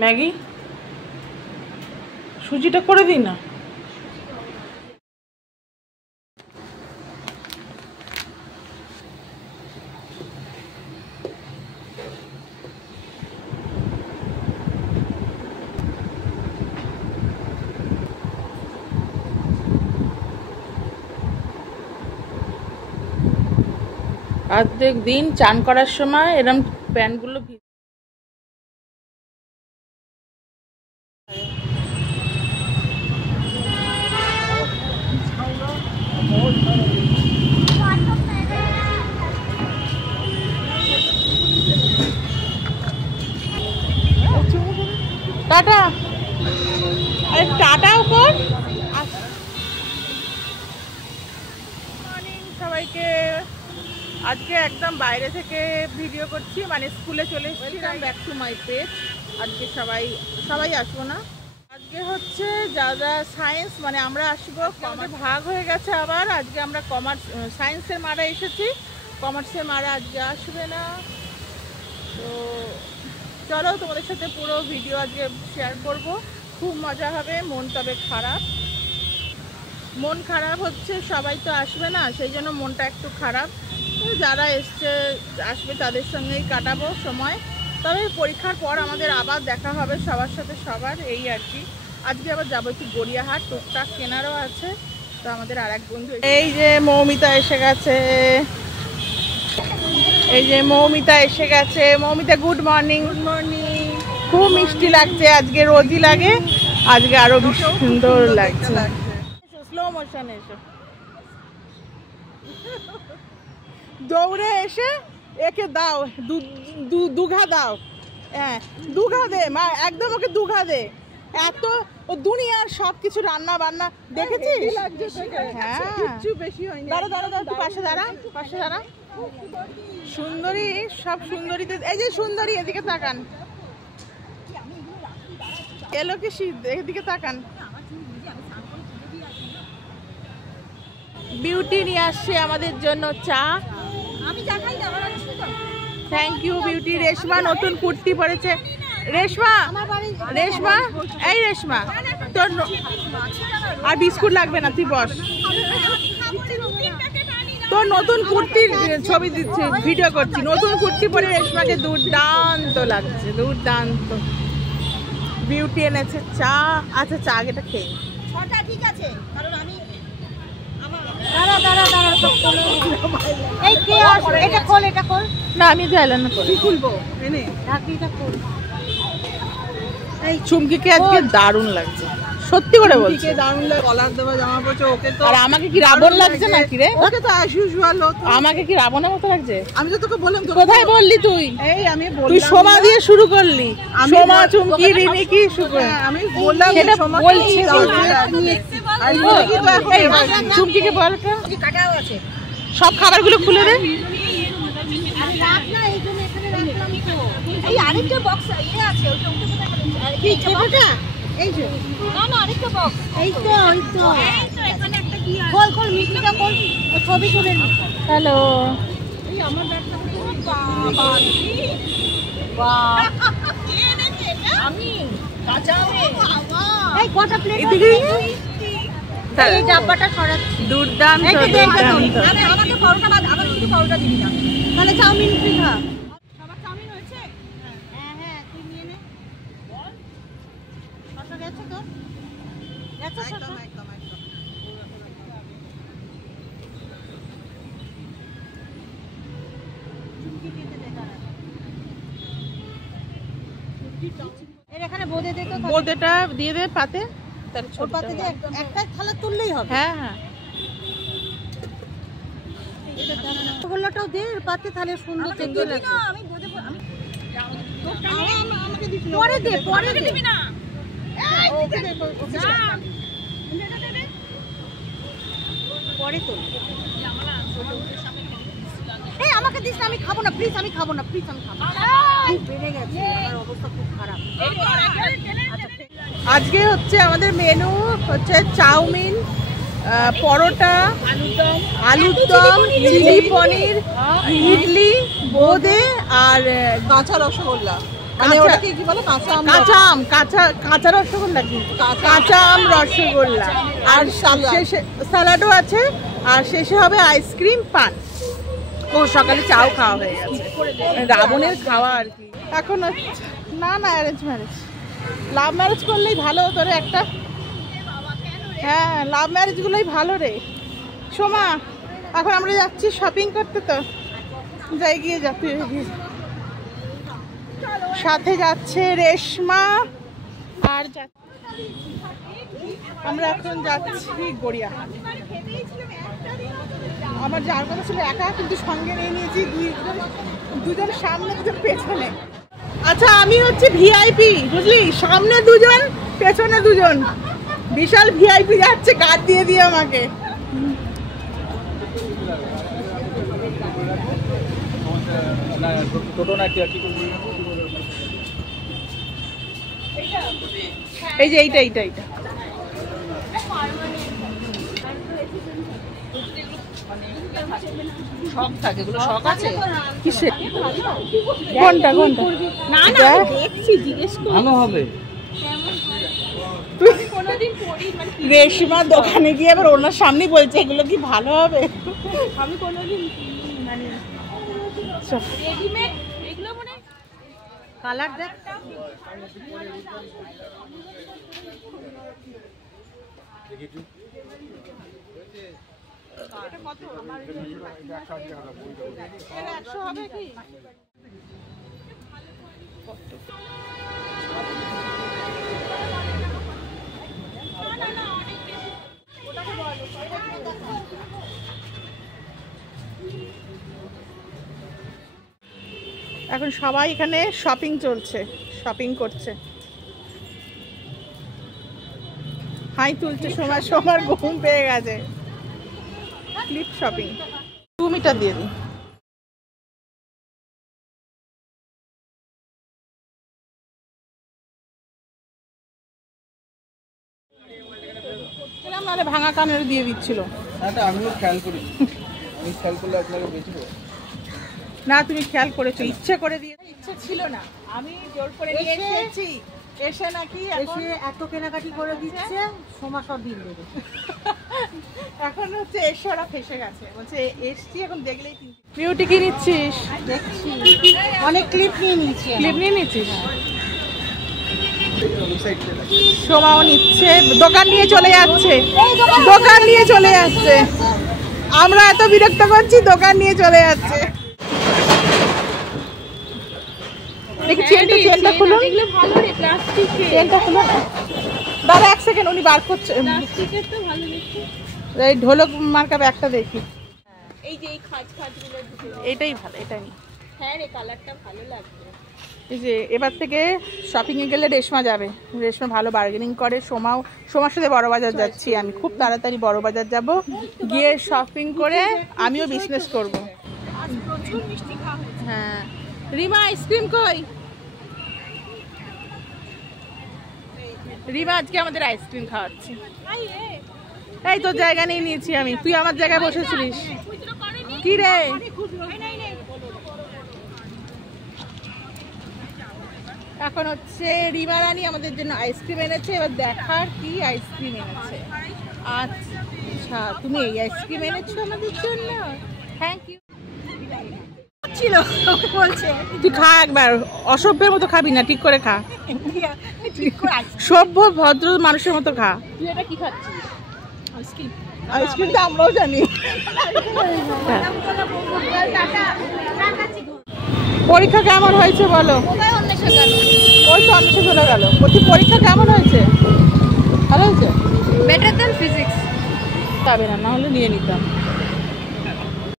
Maggi সুজিটা করে দিই না। প্রত্যেক দিন চান করার সময় এরকম প্যানগুলো টাটা টাটা উপর। মর্নিং সবাইকে, আজকে একদম বাইরে থেকে ভিডিও করছি, মানে স্কুলে চলে এসেছি। Back to my page. আজকে সবাই আসবো না, আজকে হচ্ছে যারা সায়েন্স, মানে আমরা আসবো। ভাগ হয়ে গেছে আবার। আজকে আমরা কমার্স সায়েন্সের মারা এসেছি, কমার্সের মারা আজকে আসবে না। তো চলো তোমাদের সাথে পুরো ভিডিও আজকে শেয়ার করব, খুব মজা হবে। মন তবে খারাপ, মন খারাপ হচ্ছে, সবাই তো আসবে না, সেই জন্য মনটা একটু খারাপ। যারা আসবে তাদের সঙ্গেই কাটাবো সময়। তবে পরীক্ষার পর আমাদের আবার দেখা হবে সবার সাথে সবার, এই আর কি। আজকে আবার যাবো একটু গড়িয়াহাট, টুকটাক কেনারও আছে। তো আমাদের আর এক বন্ধু, এই যে মৌমিতা এসে গেছে, এই যে মৌমিতা এসে গেছে। Moumita good morning. Good morning. খুব মিষ্টি লাগছে আজকে, রোজই লাগে, আজকে আরো বেশি সুন্দর লাগছে। স্লো মোশন এসো, দৌড়ে এসে একে দাও, দুঘা দাও। হ্যাঁ দুঘা দে মা, একদম ওকে দুঘা দে। এত ও দুনিয়ার সবকিছু রান্না বান্না দেখেছিস? হ্যাঁ দাঁড়া দাঁড়া দাঁড়া, তুই পাশে দাঁড়া, পাশে দাঁড়া। সুন্দরী, সব সুন্দরীতে, এই যে সুন্দরী এদিকে তাকান, এলো কি এদিকে তাকান। বিউটি নিয়ে আসছে আমাদের জন্য চা। Thank you beauty. রেশমা নতুন কুর্তি পরেছে। রেশমা, রেশমা, এই রেশমা, তোর আর বিস্কুট লাগবে না, তুই বস। তোর নতুন কুর্তির ছবি দিচ্ছি, ভিডিও করছি। নতুন কুর্তি পরে রেশমাকে দুর্দান্ত লাগছে, দুর্দান্ত। বিউটি এনেছে চা। আচ্ছা চা আগেটা খেয়ে ঠিক আছে, কারণ আমি না, আমি চুমকিকে আজকে দারুণ লাগছে, সত্যি করে বলছি দারুণ লাগে। কলার দেওয়া জামা পড়ছে ওকে তো। আর আমাকে কি রাবণ লাগছে নাকি রে? ওকে তো অ্যাজ ইউজুয়াল। আমাকে কি রাবণের মতো লাগছে? আমি তো তোকে বললাম। কোথায় বললি তুই? এই আমি বললাম, তুই সোমা দিয়ে শুরু করলি। সোমা, চুমকি, রিমি কি শুরু? আমি বললাম সেটা বলছি। চুমকিকে বল, কাটাও আছে, সব খাবারগুলো খুলে দে। এই আরেকটা বক্স ইয়ে আছে, ওটা কি ছোটটা? এই যে না না, আরেকটা বক্স। এই তো এখানে একটা কি আছে, খোল খোল, মিষ্টিটা খোল, ও ছবি তুলে নি। হ্যালো, এই আমার ব্যাগটা বাবা, বাহ কে এনেছে এটা? আমি কাঁচামে বাবা। এই কটা প্লেট এদিকে, এই ডাব্বাটা সরাচ্ছি। দুর্দান্ত দুর্দান্ত। আরে আমাকে পরোটা বাদ, আবার শুধু পরোটা দিবি না, তাহলে চাউমিন তুই খা। সবার চাউমিন হয়েছে? হ্যাঁ হ্যাঁ, তুই নিয়ে নে। বল কত গেছে তোর? গেছে একদম একদম একদম। চুমকি খেতে দে তারা। এর এখানে বোঁদে দে তো, বোঁদেটা দিয়ে দে পাতে, তার ছোট পাতে দিয়ে একটা থালা তুললেই হবে। হ্যাঁ হ্যাঁ, গোলাটাও দে পাতে, তাহলে সুন্দর দেখতে লাগবে। আমি বোঁদে আমাকে দিস, পরে দে, পরে দিবি না। এই ওকে দে, ওকে দে, পরে তো। এই আমাকে দিস না, আমি খাবো না প্লিজ, আমি খাবো না প্লিজ, আমি খাবো না। বেড়ে গেছে, আমার অবস্থা খুব খারাপ। আজকে হচ্ছে আমাদের মেনু হচ্ছে চাউমিন, পরোটা, আলুর দম, চিলি পনির, ইডলি, বোঁদে আর কাঁচা রসগোল্লা। মানে ওটাকে কি বলে কাঁচা আম কাঁচা রসগোল্লা কি কাঁচা আম রসগোল্লা আর শেষে স্যালাডও আছে আর শেষে হবে আইসক্রিম পান ও সকালে চাও খাওয়া হয়ে গেছে রাবণের খাওয়া আর কি এখন না অ্যারেঞ্জ ম্যারেজ লাভ ম্যারেজ করলেই ভালো হতো রে একটা হ্যাঁ লাভ ম্যারেজগুলোই ভালো রে সোমা এখন আমরা যাচ্ছি শপিং করতে তো যাই গিয়ে যাতে সাথে যাচ্ছে রেশমা আর আমরা এখন যাচ্ছি গড়িয়াহাট আমার যার কথা ছিল একা কিন্তু সঙ্গে নিয়ে নিয়েছি দুজন সামনে দুজন পেছনে আচ্ছা আমি হচ্ছে ভিআইপি বুঝলি সামনে দুজন পেছনে দুজন বিশাল ভিআইপি যাচ্ছে কার্ড দিয়ে দিয়ে আমাকে এই যে এইটা শখ থাকে এগুলো শখ আছে কিসের কোনটা না দেখছি জিজ্ঞেস করি ভালো হবে রেশমার দোকানে গিয়ে আবার ওনার সামনে বলছে এগুলো কি ভালো হবে আমি কোনোদিন মানে রেডিমেড এগুলো মানে কালার দেখ হবে কি এখন সবাই এখানে শপিং চলছে শপিং করছে হাই তুলছে সময় ঘুম পেয়ে গেছে ক্লিপ শপিং 2 মিটার দিয়ে দিই মানে ভাঙা কানের দিয়ে দিচ্ছিল আমিও খেয়াল করি আমি খেয়াল করলে আপনাকে বেঁচে না তুমি খেয়াল করেছো ইচ্ছে করে দিয়ে ইচ্ছে ছিল না আমি জোর করে নিয়ে এসেছি এসে নাকি এসে এত কেনাকাটি করে দিচ্ছে সোমা সব দিন দেবে এখন হচ্ছে এসে ওরা ফেসে গেছে বলছে এসছি এখন দেখলেই বিউটি কি নিচ্ছিস দেখছি অনেক ক্লিপ নিয়ে নিচ্ছিস সোমাও নিচ্ছে দোকান নিয়ে চলে যাচ্ছে আমরা এত বিরক্ত করছি দোকান নিয়ে চলে যাচ্ছে দেখি চেনটা খুলুন এগুলো ভালো রে প্লাস্টিকের চেনটা খুলুন দাঁড়া এক সেকেন্ড উনি বার করছে প্লাস্টিকের তো ভালো দেখি এই ঢোলক মার্কা ব্যাগটা দেখি এই যে এই খাঁজগুলো এটাই ভালো এটা নি হ্যাঁ রে কালারটা ভালো লাগছে এই যে এবার থেকে শপিং এ গেলে রেশমা যাবে রেশমা ভালো বার্গেনিং করে সোমার সাথে বড় বাজার যাচ্ছি আমি খুব তাড়াতাড়ি বড় বাজার যাব গিয়ে শপিং করে আমিও বিজনেস করব আজ প্রচুর মিষ্টি খাওয়া হয়েছে হ্যাঁ রিমা আইসক্রিম কই রিমা আজকে আমাদের আইসক্রিম খাওয়াচ্ছে এই তোর জায়গা নিয়ে নিয়েছি আমি তুই আমার জায়গায় বসেছিলিস কি রে এখন হচ্ছে রিমা রানী আমাদের জন্য আইসক্রিম এনেছে এবার দেখার কি আইসক্রিম এনেছে আচ্ছা তুমি এই আইসক্রিম এনেছো আমাদের জন্য থ্যাংক ইউ ছিল বলছে তুই খা একবার অসভ্যের মতো খাবি না ঠিক করে খা সভ্য ভদ্র মানুষের মতো খা তুই এটা কি খাচ্ছিস আইসক্রিম তো আমরাও জানি পরীক্ষা কেমন হয়েছে বলো ওই তো অন্বেষা চলে গেল বলছি পরীক্ষা কেমন হয়েছে ভালো হয়েছে বেটার দ্যান ফিজিক্স যাবে না হলে নিয়ে নিতাম